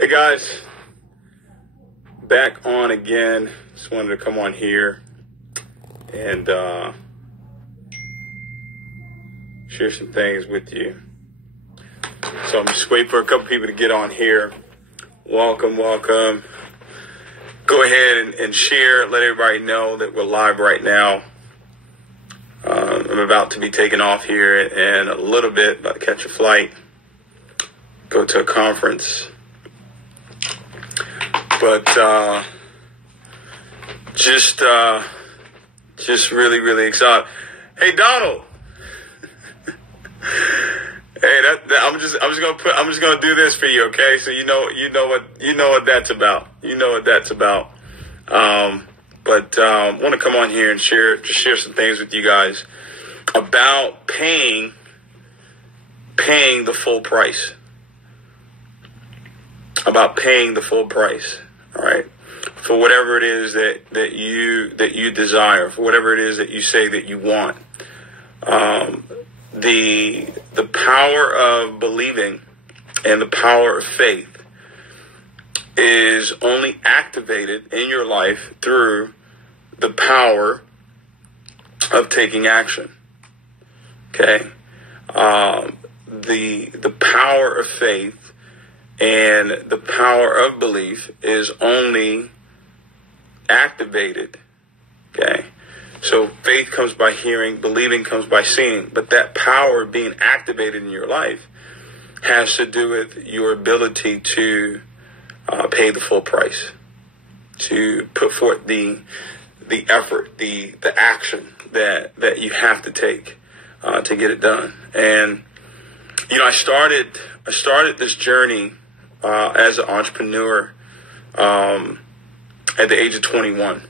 Hey guys, back on again. Just wanted to come on here and share some things with you. So I'm just waiting for a couple people to get on here. Welcome. Go ahead and share. Let everybody know that we're live right now. I'm about to be taking off here in a little bit, about to catch a flight, go to a conference. But just really excited. Hey Donald. Hey, I'm just gonna do this for you, okay? So you know what that's about. You know what that's about. But want to come on here and share some things with you guys about paying the full price. About paying the full price. All right, for whatever it is that you desire, for whatever it is that you say that you want. The power of believing and the power of faith is only activated in your life through the power of taking action. Okay, the power of faith and the power of belief is only activated. Okay. So faith comes by hearing, believing comes by seeing. But that power being activated in your life has to do with your ability to pay the full price, to put forth the effort, the action that you have to take to get it done. And I started this journey as an entrepreneur at the age of 21.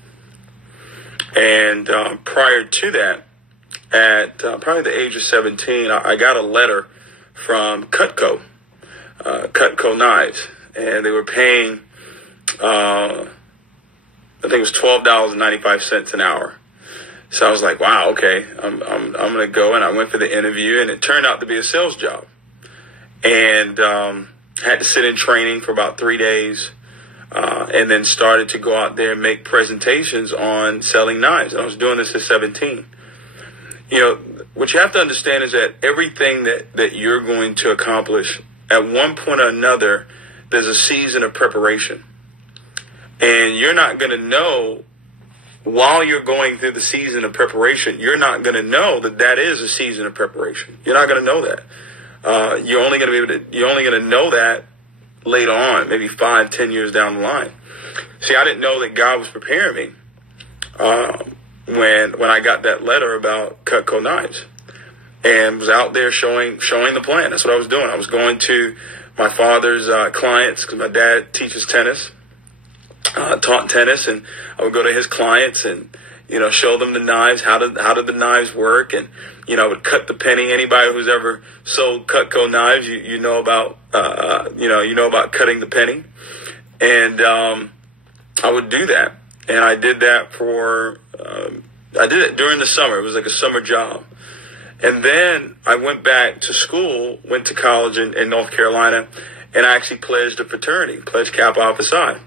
And prior to that, at probably the age of 17, I got a letter from Cutco Knives, and they were paying, I think it was $12.95 an hour. So I was like, wow, okay, I'm going to go. And I went for the interview, and it turned out to be a sales job. And had to sit in training for about 3 days. And then started to go out there and make presentations on selling knives. And I was doing this at 17. What you have to understand is that everything that you're going to accomplish, at one point or another, there's a season of preparation. And you're not going to know, while you're going through the season of preparation, you're not going to know that is a season of preparation. You're not going to know that. You're only going to know that later on, maybe 5-10 years down the line. See, I didn't know that God was preparing me when I got that letter about Cutco Knives, and was out there showing the plan. That's what I was doing. I was going to my father's clients, because my dad teaches tennis, taught tennis, and I would go to his clients and show them the knives. How did the knives work? And I would cut the penny. Anybody who's ever sold Cutco knives, you know about about cutting the penny. And I would do that, and I did that I did it during the summer. It was like a summer job. And then I went back to school, went to college in North Carolina, and I actually pledged a fraternity, pledged Kappa Alpha Psi,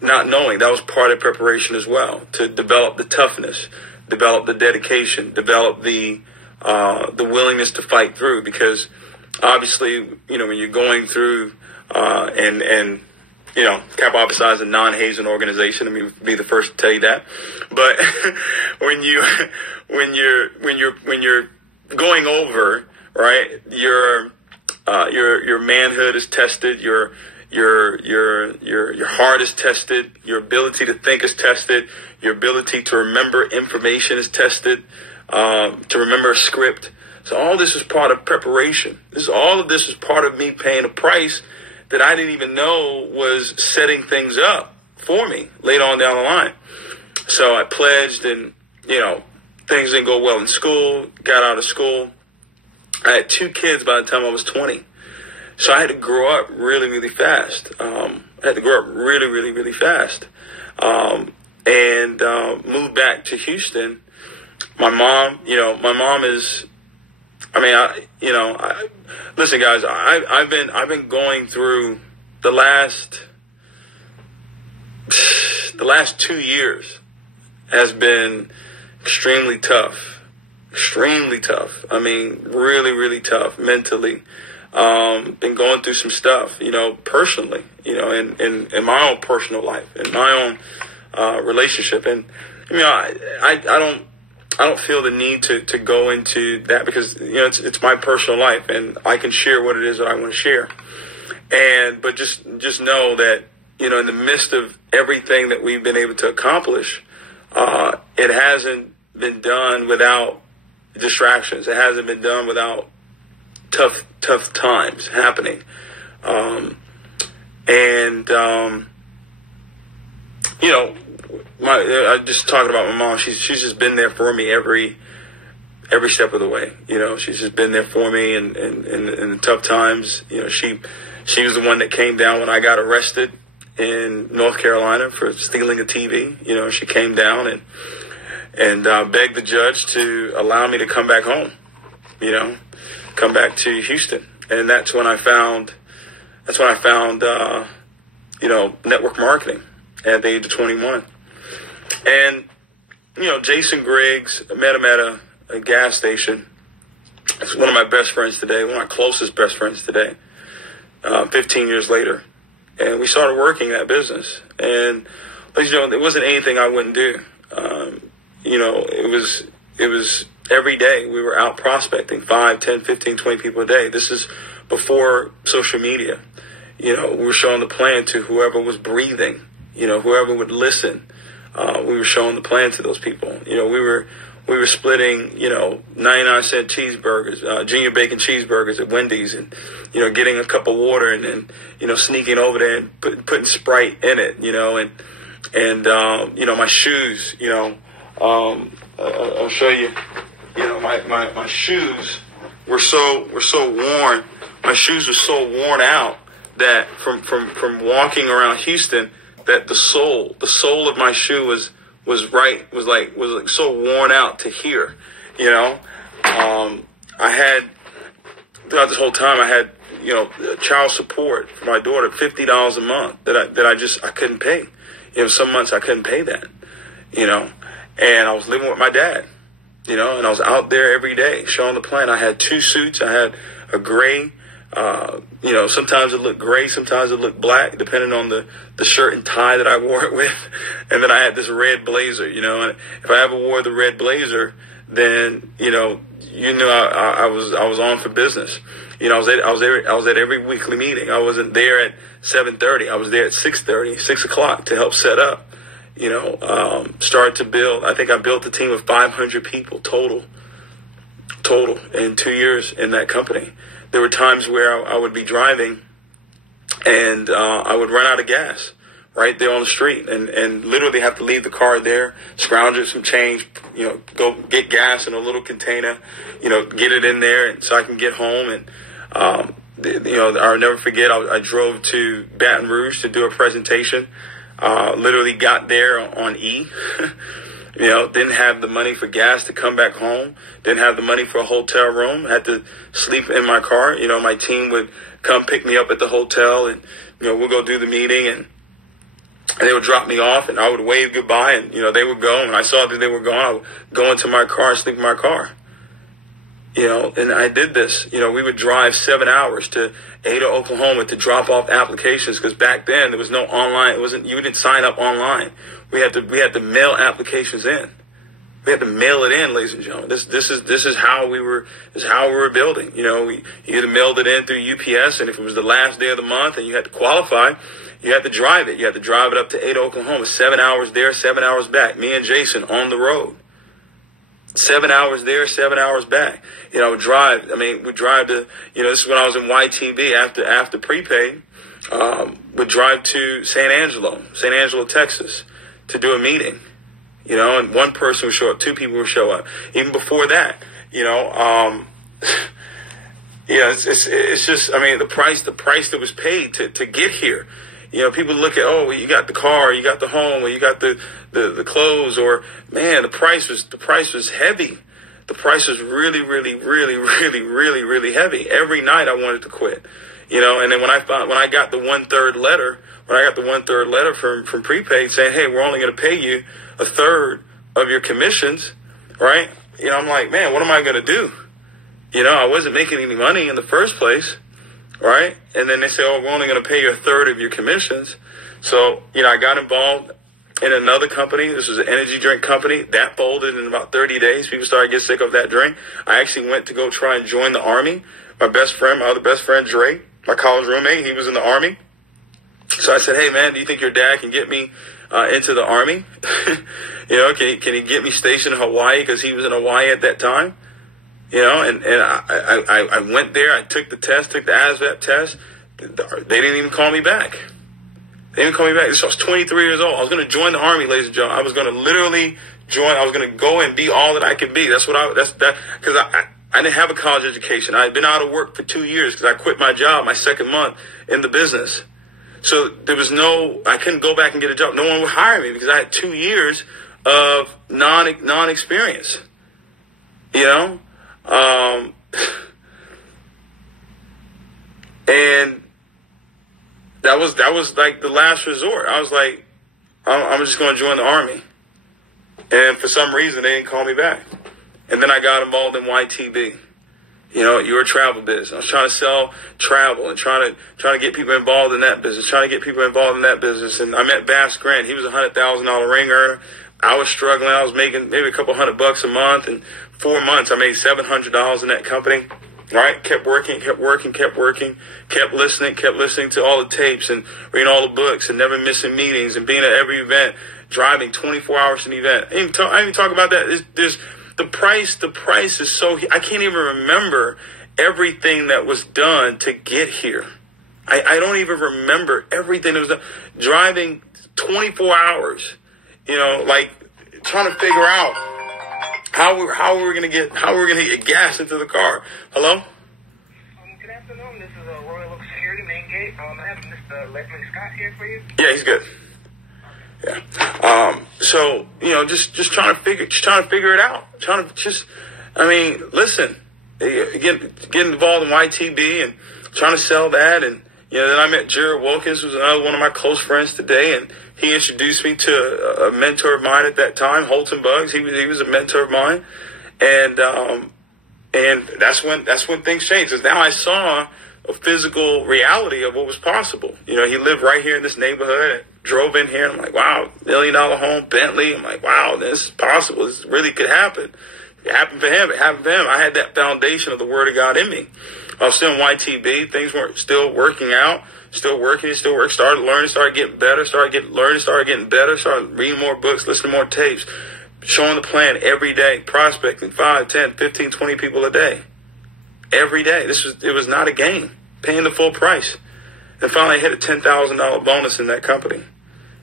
not knowing that was part of preparation as well, to develop the toughness, develop the dedication, develop the willingness to fight through. Because obviously, when you're going through and Kappa Alpha Psi is a non-hazing organization. Let me be the first to tell you that. But when you're going over, right, your manhood is tested, your heart is tested, your ability to think is tested, your ability to remember information is tested, to remember a script. So all this is part of preparation. All of this is part of me paying a price that I didn't even know was setting things up for me later on down the line. So I pledged, and things didn't go well in school, got out of school. I had 2 kids by the time I was 20. So I had to grow up really fast. And moved back to Houston. My mom is, listen, guys, I've been going through the last 2 years has been extremely tough. Extremely tough. I mean, really, really tough mentally. Been going through some stuff, personally, in my own personal life, in my own relationship. And I don't feel the need to go into that because it's my personal life, and I can share what it is that I want to share. But just know that in the midst of everything that we've been able to accomplish, it hasn't been done without distractions. It hasn't been done without tough times happening. I just talking about my mom. She's just been there for me every step of the way. She's just been there for me in the tough times. She was the one that came down when I got arrested in North Carolina for stealing a TV. She came down and begged the judge to allow me to come back home. Come back to Houston, and that's when I found network marketing at the age of 21. And Jason Griggs, I met him at a gas station. He's one of my best friends today, one of my closest best friends today. 15 years later, and we started working that business. And it wasn't anything I wouldn't do. It was every day we were out prospecting 5, 10, 15, 20 people a day. This is before social media. We were showing the plan to whoever was breathing, whoever would listen. We were showing the plan to those people. We were splitting, 99-cent cheeseburgers, junior bacon cheeseburgers at Wendy's, and, getting a cup of water and then, sneaking over there and putting Sprite in it, and my shoes, I'll show you, my shoes were so worn. My shoes were so worn out that from walking around Houston, that the sole of my shoe was like so worn out to here. I had throughout this whole time I had child support for my daughter, $50 a month that I couldn't pay. Some months I couldn't pay that. And I was living with my dad. And I was out there every day showing the plan. I had 2 suits. I had a gray. Sometimes it looked gray, sometimes it looked black, depending on the shirt and tie that I wore it with. And then I had this red blazer, and if I ever wore the red blazer, then, I was on for business. I was at every weekly meeting. I wasn't there at 7:30. I was there at 6:30, 6 o'clock to help set up, start to build. I think I built a team of 500 people total in 2 years in that company. There were times where I would be driving and I would run out of gas right there on the street and literally have to leave the car there, scrounge up some change, go get gas in a little container, get it in there and so I can get home. And, I'll never forget, I drove to Baton Rouge to do a presentation, literally got there on E. Didn't have the money for gas to come back home. Didn't have the money for a hotel room. Had to sleep in my car. My team would come pick me up at the hotel and, we'll go do the meeting and they would drop me off and I would wave goodbye and, they would go. And when I saw that they were gone, I would go into my car and sleep in my car. And I did this. We would drive 7 hours to Ada, Oklahoma to drop off applications because back then there was no online. You didn't sign up online. We had to mail applications in. We had to mail it in, ladies and gentlemen. This is how we were building. We either mailed it in through UPS, and if it was the last day of the month and you had to qualify, you had to drive it. You had to drive it up to Ada, Oklahoma. 7 hours there, 7 hours back. Me and Jason on the road. 7 hours there, 7 hours back. We'd drive to, this is when I was in YTB after prepaid, would drive to San Angelo, Texas to do a meeting, and one person would show up, 2 people would show up. Even before that, it's just, the price that was paid to get here. People look at, you got the car, you got the home, or you got the clothes, or man, the price was heavy. The price was really, really, really, really, really, really heavy. Every night I wanted to quit. And then when I got the 1/3 letter, from prepaid saying, hey, we're only going to pay you 1/3 of your commissions, right? I'm like, man, what am I going to do? I wasn't making any money in the first place, right? And then they say, oh, we're only going to pay you 1/3 of your commissions. So, I got involved in another company. This was an energy drink company. That folded in about 30 days. People started getting sick of that drink. I actually went to go try and join the Army. My other best friend, Dre, my college roommate, he was in the Army. So I said, hey, man, do you think your dad can get me into the Army? Can he get me stationed in Hawaii? Because he was in Hawaii at that time. And I went there. I took the test, took the ASVAB test. They didn't even call me back. They didn't call me back. So I was 23 years old. I was going to join the Army, ladies and gentlemen. I was going to literally join. I was going to go and be all that I could be. Because I didn't have a college education. I had been out of work for 2 years because I quit my job my second month in the business. So there was I couldn't go back and get a job. No one would hire me because I had 2 years of non-experience, and that was like the last resort. I was like, I'm just going to join the Army. And for some reason, they didn't call me back. And then I got involved in YTB. You're a travel business. I was trying to sell travel and trying to get people involved in that business, And I met Bass Grant. He was a $100,000 ring earner. I was struggling. I was making maybe a couple $100 a month. In 4 months, I made $700 in that company. Right? Kept working, kept listening to all the tapes and reading all the books and never missing meetings and being at every event, driving 24 hours to an event. I didn't even talk about that. There's the price is so, I can't even remember everything that was done to get here. I don't even remember everything that was done. Driving 24 hours, trying to figure out how we were gonna get gas into the car. Hello? Good afternoon. This is Royal Oak Security Main Gate. I have Mr. Leslie Scott here for you. Yeah, he's good. Yeah. So just trying to figure it out. Listen, get involved in YTB and trying to sell that, and then I met Jared Wilkins, who's another one of my close friends today, and he introduced me to a mentor of mine at that time, Holton Buggs. He was a mentor of mine, and that's when things changed. Because now I saw a physical reality of what was possible. He lived right here in this neighborhood. Drove in here, and I'm like, wow, $1 million home, Bentley. I'm like, wow, this is possible. This really could happen. It happened for him. It happened for him. I had that foundation of the Word of God in me. I was still in YTB. Things weren't still working out. Still working. Started learning. Started getting better. Started getting better. Started reading more books, listening to more tapes, showing the plan every day, prospecting 5, 10, 15, 20 people a day. Every day. It was not a game. Paying the full price. And finally I hit a $10,000 bonus in that company.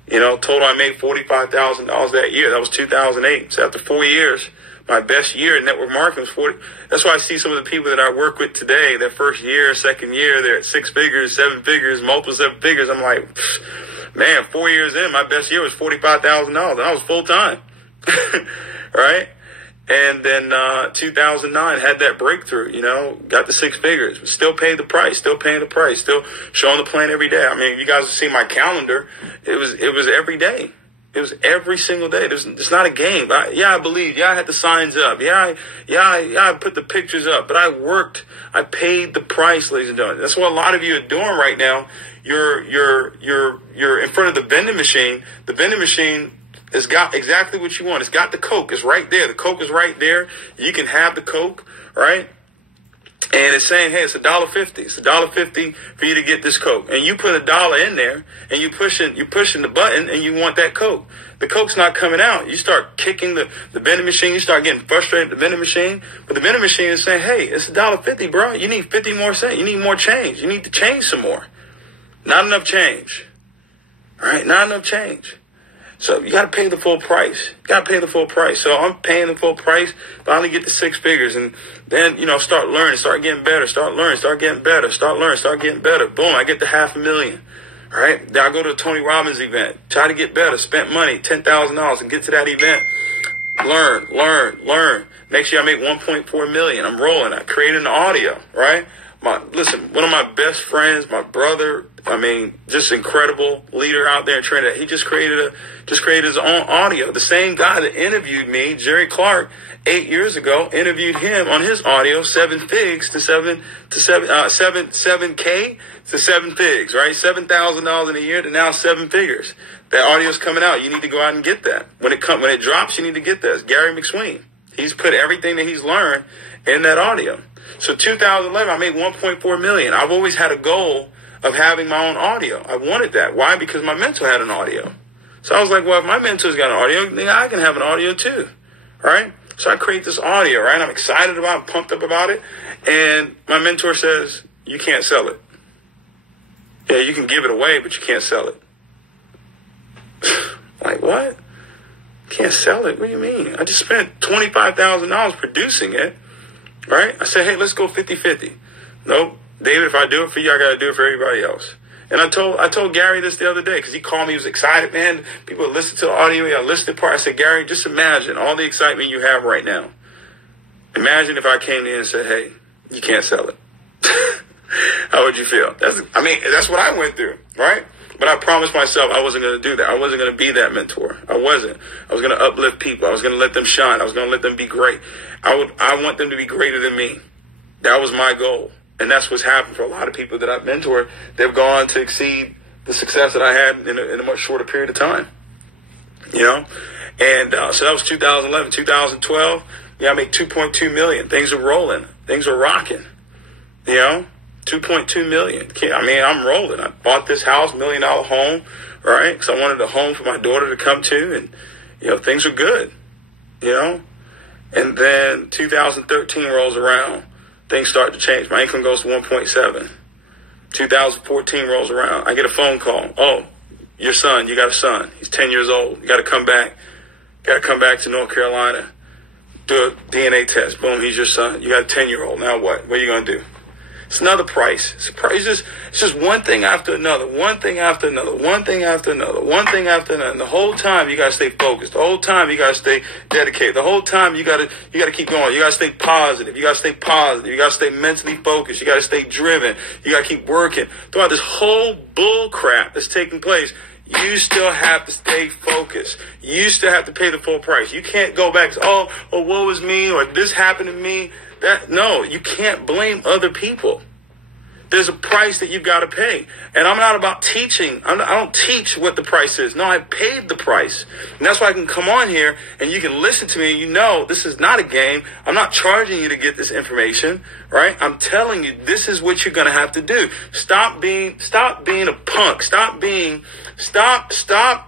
Total I made $45,000 that year. That was 2008. So after 4 years, my best year in network marketing was 40. That's why I see some of the people that I work with today, their first year, second year, they're at 6 figures, 7 figures, multiple 7 figures. I'm like, man, 4 years in, my best year was $45,000. And I was full time. Right? And then 2009 had that breakthrough, got the 6 figures, still paying the price, still showing the plan every day. I mean, you guys have seen my calendar. It was every day. It was every single day. It's not a game. I believed. Yeah, I had the signs up. I put the pictures up, but I worked. I paid the price, ladies and gentlemen. That's what a lot of you are doing right now. You're in front of the vending machine. The vending machine has got exactly what you want. It's got the Coke. It's right there. The Coke is right there. You can have the Coke, right? And it's saying, hey, it's $1.50. It's $1.50 for you to get this Coke. And you put $1 in there, and you're pushing the button, and you want that Coke. The Coke's not coming out. You start kicking the vending machine. You start getting frustrated with the vending machine. But the vending machine is saying, hey, it's $1.50, bro. You need 50 more cents. You need more change. You need to change some more. Not enough change. All right? Not enough change. So you got to pay the full price. So I'm paying the full price. Finally get the 6 figures, and then start learning, start getting better, start learning, start getting better, start learning, start getting better. Boom! I get to $500,000. All right. Then I go to a Tony Robbins event. Try to get better. Spent money, $10,000, and get to that event. Learn. Next year I make $1.4 million. I'm rolling. I created an audio. Right. One of my best friends, my brother, just incredible leader out there in Trinidad. He just created his own audio. The same guy that interviewed me, Jerry Clark, 8 years ago, interviewed him on his audio, 7 figs to 7K to 7 figs, right? $7,000 in a year to now 7 figures. That audio's coming out. You need to go out and get that. When it drops, you need to get that. It's Gary McSween. He's put everything that he's learned in that audio. So 2011, I made $1.4 million. I've always had a goal of having my own audio. I wanted that. Why? Because my mentor had an audio. So I was like, well, if my mentor's got an audio, then I can have an audio too, right? So I create this audio, right? I'm excited about it, pumped up about it. And my mentor says, you can't sell it. Yeah, you can give it away, but you can't sell it. Like, what? Can't sell it? What do you mean? I just spent $25,000 producing it, right? I said, hey, let's go 50-50. Nope. David, if I do it for you, I got to do it for everybody else. And I told Gary this the other day because he called me. He was excited, man. People listen to the audio. I listened to part. I said, Gary, just imagine all the excitement you have right now. Imagine if I came in and said, hey, you can't sell it. How would you feel? That's what I went through, right? But I promised myself I wasn't going to do that. I wasn't going to be that mentor. I wasn't. I was going to uplift people. I was going to let them shine. I was going to let them be great. I want them to be greater than me. That was my goal. And that's what's happened for a lot of people that I've mentored. They've gone to exceed the success that I had in a much shorter period of time. You know? And so that was 2011. 2012, I made $2.2 million. Things are rolling. Things are rocking. You know? $2.2 million. I'm rolling. I bought this house, $1 million home, right? Because I wanted a home for my daughter to come to. And, things are good. You know? And then 2013 rolls around. Things start to change. My income goes to 1.7. 2014 rolls around. I get a phone call. Oh, your son, you got a son. He's 10 years old. You got to come back. Got to come back to North Carolina. Do a DNA test. Boom, he's your son. You got a 10-year-old. Now what? What are you going to do? It's another price. It's just one thing after another, one thing after another, one thing after another, one thing after another. And the whole time you gotta stay focused. The whole time you gotta stay dedicated. The whole time you gotta keep going. You gotta stay positive. You gotta stay positive. You gotta stay mentally focused. You gotta stay driven. You gotta keep working. Throughout this whole bull crap that's taking place, you still have to stay focused. You still have to pay the full price. You can't go back and say, oh, woe is me, or this happened to me. No, you can't blame other people. There's a price that you've got to pay. And I'm not about teaching. I don't teach what the price is. No, I paid the price. And that's why I can come on here and you can listen to me and this is not a game. I'm not charging you to get this information, right? I'm telling you this is what you're going to have to do. Stop being a punk. Stop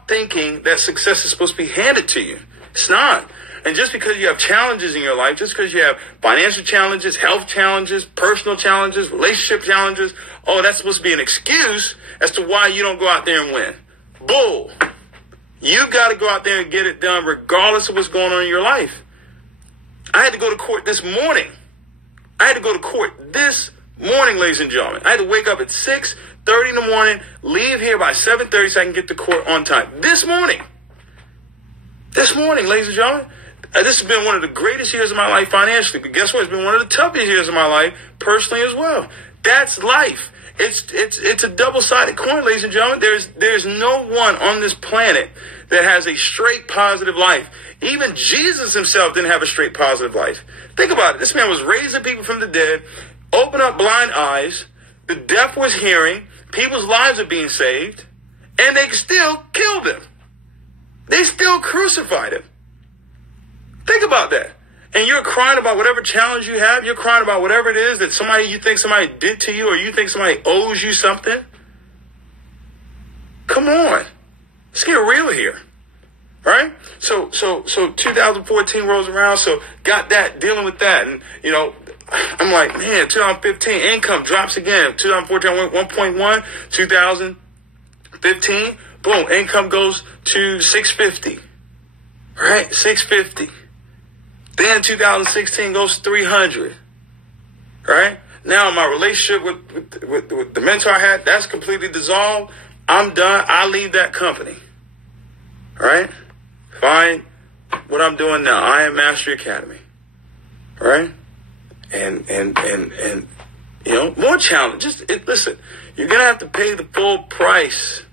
thinking that success is supposed to be handed to you. It's not. And just because you have challenges in your life, just because you have financial challenges, health challenges, personal challenges, relationship challenges, that's supposed to be an excuse as to why you don't go out there and win. Bull. You got to go out there and get it done regardless of what's going on in your life. I had to go to court this morning. Ladies and gentlemen. I had to wake up at 6:30 in the morning, leave here by 7:30 so I can get to court on time. This morning, ladies and gentlemen. This has been one of the greatest years of my life financially, but guess what? It's been one of the toughest years of my life personally as well. That's life. It's a double-sided coin, ladies and gentlemen. There's no one on this planet that has a straight positive life. Even Jesus himself didn't have a straight positive life. Think about it. This man was raising people from the dead, open up blind eyes, the deaf was hearing, people's lives are being saved, and they still killed him. They still crucified him. Think about that. And you're crying about whatever challenge you have. You're crying about whatever it is that you think somebody did to you, or you think somebody owes you something. Come on. Let's get real here. Right? So 2014 rolls around. So got that, dealing with that. And, I'm like, man, 2015 income drops again. 2014 I went 1.1. 2015, boom, income goes to 650. Right? 650. Then 2016 goes 300. Right? Now my relationship with the mentor I had, that's completely dissolved. I'm done. I leave that company. Right? Find what I'm doing now. I am Mastery Academy. Right? And More challenge. Listen, you're going to have to pay the full price.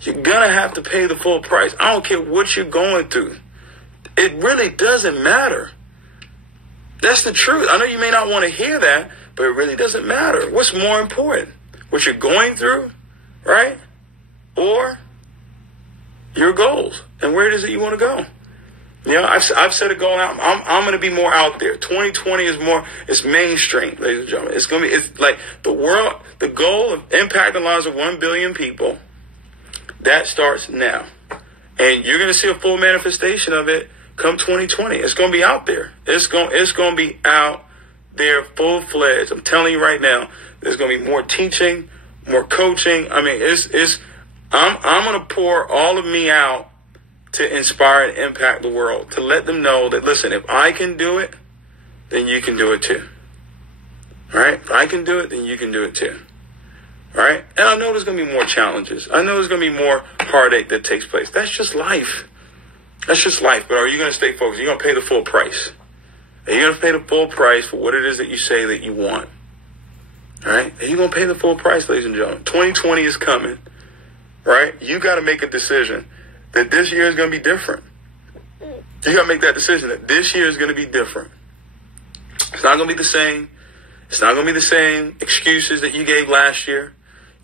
You're going to have to pay the full price. I don't care what you're going through. It really doesn't matter. That's the truth. I know you may not want to hear that, but it really doesn't matter. What's more important? What you're going through, right? Or your goals and where it is that you want to go. I've set a goal out. I'm going to be more out there. 2020 is more, it's mainstream, ladies and gentlemen. It's like the goal of impacting the lives of 1 billion people. That starts now. And you're going to see a full manifestation of it come 2020. It's going to be out there. It's going to be out there full-fledged. I'm telling you right now, there's going to be more teaching, more coaching. I mean, I'm going to pour all of me out to inspire and impact the world, to let them know that, listen, if I can do it, then you can do it too. All right? If I can do it, then you can do it too. All right? And I know there's going to be more challenges. I know there's going to be more heartache that takes place. That's just life. That's just life. But are you going to stay focused? Are you going to pay the full price? Are you going to pay the full price for what it is that you say that you want? All right? Are you going to pay the full price, ladies and gentlemen? 2020 is coming. Right? You got to make a decision that this year is going to be different. You got to make that decision that this year is going to be different. It's not going to be the same. It's not going to be the same excuses that you gave last year.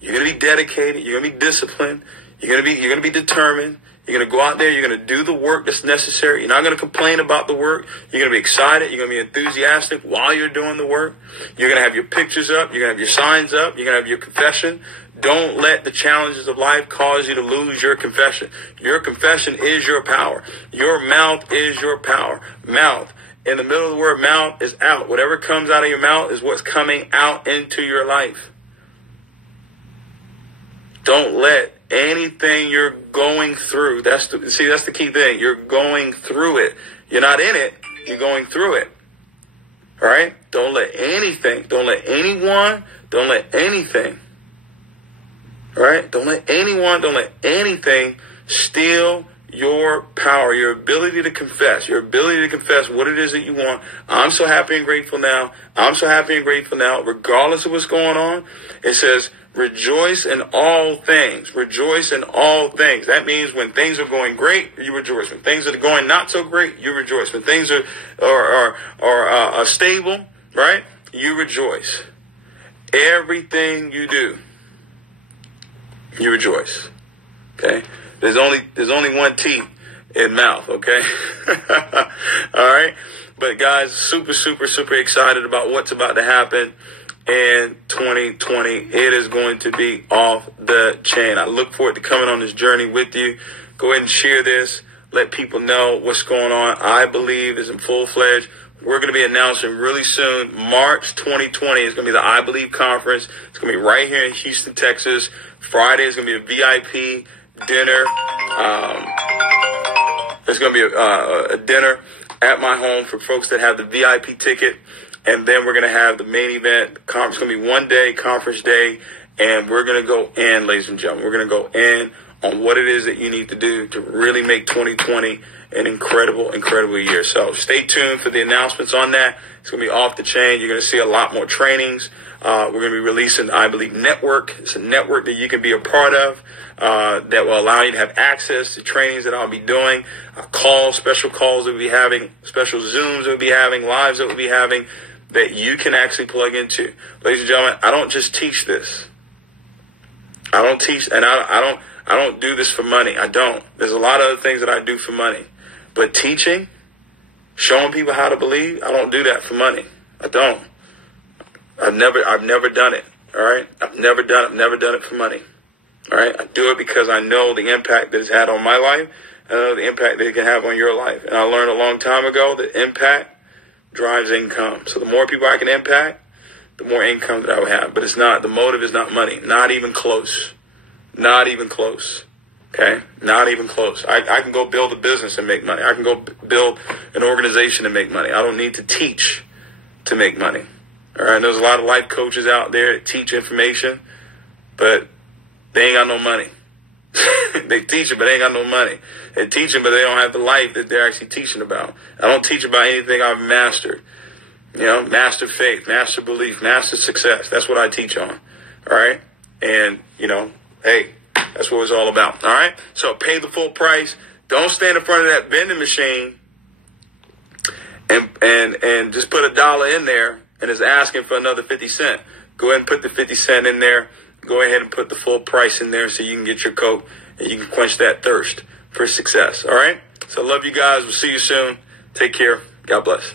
You're going to be dedicated. You're going to be disciplined. You're going to be determined. You're going to go out there. You're going to do the work that's necessary. You're not going to complain about the work. You're going to be excited. You're going to be enthusiastic while you're doing the work. You're going to have your pictures up. You're going to have your signs up. You're going to have your confession. Don't let the challenges of life cause you to lose your confession. Your confession is your power. Your mouth is your power. Mouth. In the middle of the word mouth is out. Whatever comes out of your mouth is what's coming out into your life. Don't let anything you're going through, that's the key thing. You're going through it. You're not in it. You're going through it. All right? Don't let anything, don't let anyone, don't let anything, all right? Don't let anyone, don't let anything steal your power, your ability to confess what it is that you want. I'm so happy and grateful now. I'm so happy and grateful now, regardless of what's going on. It says, rejoice in all things. Rejoice in all things. That means when things are going great, you rejoice. When things are going not so great, you rejoice. When things are stable, right? You rejoice. Everything you do, you rejoice. Okay? There's only one T in mouth, okay? All right? But guys, super, super, super excited about what's about to happen in 2020. It is going to be off the chain. I look forward to coming on this journey with you. Go ahead and share this. Let people know what's going on. I Believe is in full-fledged. We're going to be announcing really soon. March 2020 is going to be the I Believe conference. It's going to be right here in Houston, Texas. Friday is going to be a VIP dinner. There's going to be a dinner at my home for folks that have the VIP ticket. And then we're going to have the main event. The conference is going to be one day, conference day. And we're going to go in, ladies and gentlemen. We're going to go in on what it is that you need to do to really make 2020 an incredible, incredible year. So stay tuned for the announcements on that. It's going to be off the chain. You're going to see a lot more trainings. We're going to be releasing the I Believe Network. It's a network that you can be a part of that will allow you to have access to trainings that I'll be doing, special calls that we'll be having, special Zooms that we'll be having, lives that we'll be having that you can actually plug into. Ladies and gentlemen, I don't just teach this. I don't teach, and I don't do this for money. I don't. There's a lot of other things that I do for money. But teaching, showing people how to believe, I don't do that for money. I don't. I've never done it. All right. I've never done it for money. All right. I do it because I know the impact that it's had on my life. I know the impact that it can have on your life. And I learned a long time ago that impact drives income. So the more people I can impact, the more income that I will have. But it's not, the motive is not money. Not even close. Not even close. Okay? Not even close. I can go build a business and make money. I can go build an organization and make money. I don't need to teach to make money. All right? And there's a lot of life coaches out there that teach information, but they ain't got no money. They teach it, but they ain't got no money. They teach it, but they don't have the life that they're actually teaching about. I don't teach about anything I've mastered. master faith, master belief, master success. That's what I teach on. All right. And, hey, that's what it's all about. All right. So pay the full price. Don't stand in front of that vending machine and just put $1 in there and is asking for another 50 cents. Go ahead and put the 50 cents in there. Go ahead and put the full price in there so you can get your Coke and you can quench that thirst for success. All right. So I love you guys. We'll see you soon. Take care. God bless.